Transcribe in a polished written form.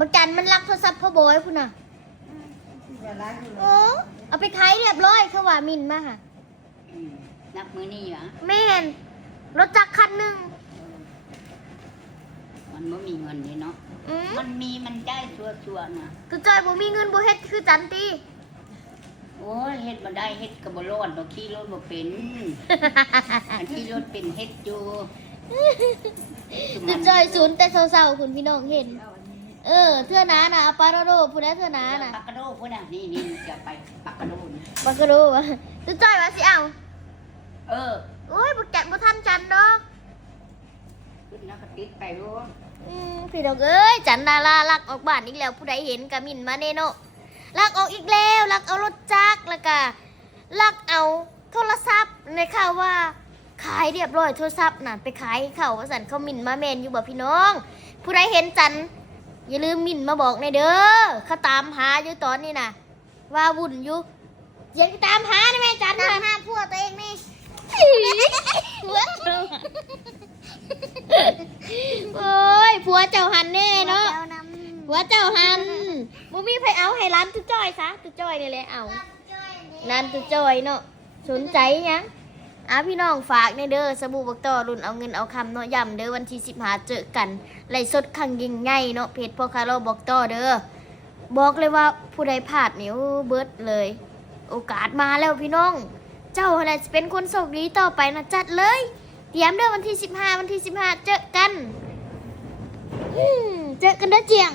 บักจันมันรักโทรศัพท์พ่อโบยพุ่นน่ะโอ้เอาไปขายเรียบร้อยเขาว่ามินมาค่ะ นักมือนี่หรอ แม่นรถจักรคันหนึ่ง มันไม่มีเงินเลยเนาะมันมีมันได้ชัวๆนะ ตุจอยบ่มีเงินบ่เฮ็ดคือจันตี โอ้ยเฮ็ดมาได้เฮ็ดกับบ่รอดบ่ขี่รถบ่เป็นอันขี่รถเป็นเฮ็ดอยู่ ตุจอยศูนย์แต่เศร้าๆคุณพี่น้องเห็นเทื่อน้าน่ะเอาปลาโรโดผู้ใดเทื่อน้าน่ะ ปากกระโดดพุ่นน่ะนี่จะไปปากกระโดด ปลากระโดวะตุจอยว่าสิเอา เออ โอ้ยบ่จันบ่ทันจันดอก ขึ้นนักกระติดไปรู้ พี่น้องเอ้ยจันดาราลักออกบ้านอีกแล้วผู้ใดเห็นก็มินมาแน่เนาะลักออกอีกแล้วลักเอารถจักรแล้วก็ลักเอาโทรศัพท์ในข่าวว่าขายเรียบร้อยโทรศัพท์น่ะไปขายให้เขาว่าสันเขามินมาแมนอยู่บ่พี่น้อง ผู้ใดเห็นจันอย่าลืมมินมาบอกในเด้อเขาตามหาอยู่ตอนนี้น่ะว่าวุ่นอยู่อย่าไปตามหานะแม่จันตามหาผัวตัวเองนี่ผัวโอ้ยผัวเจ้าหันแน่เนาะผัวเจ้าหันบ่มีไผเอาให้ร้านตุ๊จ้อยซะตุ๊จ้อยนี่แหละเอานั่นตุ๊จ้อยเนาะสนใจยังพี่น้องฝากในเด้อสบู่บักต่อรุ่นเอาเงินเอาคำเนาะย่ำเด้อวันที่15เจอกันไล่สดครั้งยิ่งใหญ่เนาะเพจพ่อคาร์โลบักต่อเด้อบอกเลยว่าผู้ใดพลาดนี่เบิดเลย โอกาสมาแล้วพี่น้องเจ้าอะไรจะเป็นคนโชคดีต่อไปนะจัดเลยเตรียมเด้อวันที่15เจอกันเจอกันเด้อเจียง